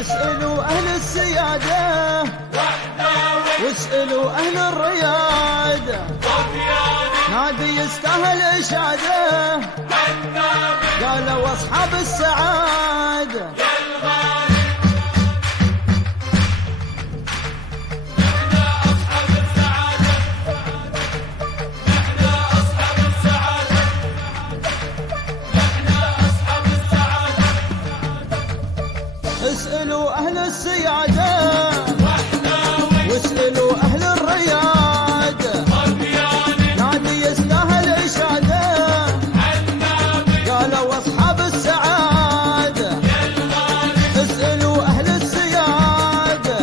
اسألوا أهل السيادة واسألوا أهل الريادة، نادي يستاهل إشادة قالوا أصحاب السعادة. اسألوا أهل السيادة واسألوا أهل الريادة، نادي يستاهل إشادة قالوا أصحاب السعادة. اسألوا أهل السيادة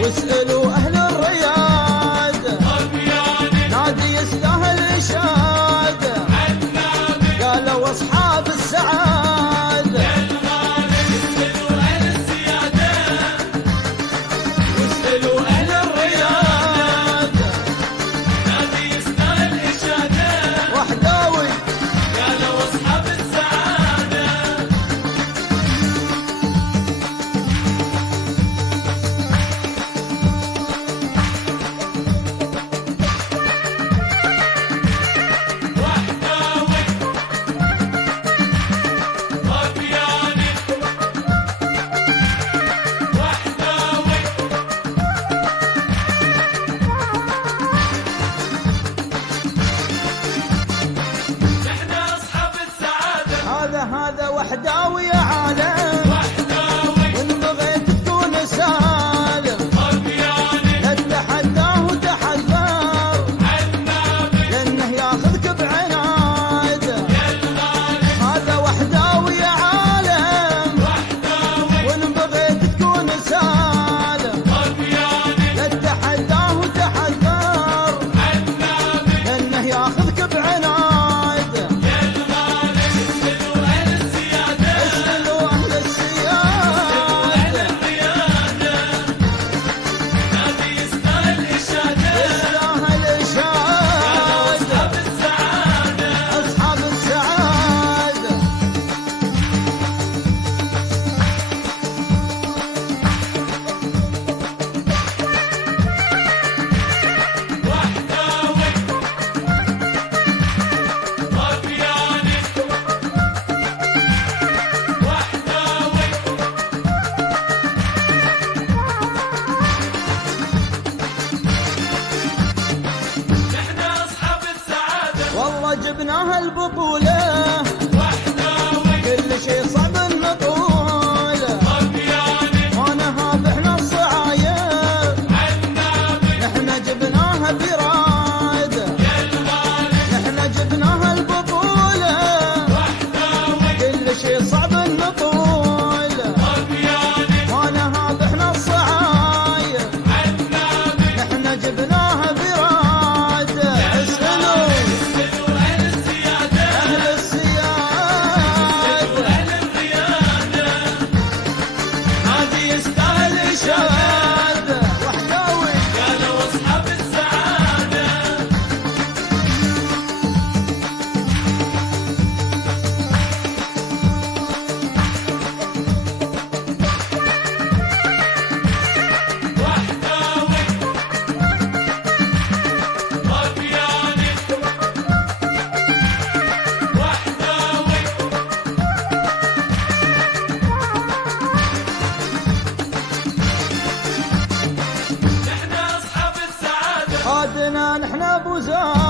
واسألوا أهل الريادة، نادي يستاهل إشادة قالوا أصحاب السعادة. هذا وحداوي يا عالم، وإن بغيت تكون سالم لا تتحداه وتحذر، لأنه ياخذك بعناده. هذا وحداوي يا عالم، وإن بغيت تكون سالم لا تتحداه وتحذر، لأنه ياخذك بعناده. والله جبناها البطولة كل شي صعب النطولة، ما نهاب احنا الصعايب نحنا جبناها برادة، نحنا جبناها البطولة كل شي صعب النطولة، ما نهاب احنا الصعايب نحنا جبناها برادة. عادنا نحن ابو زاد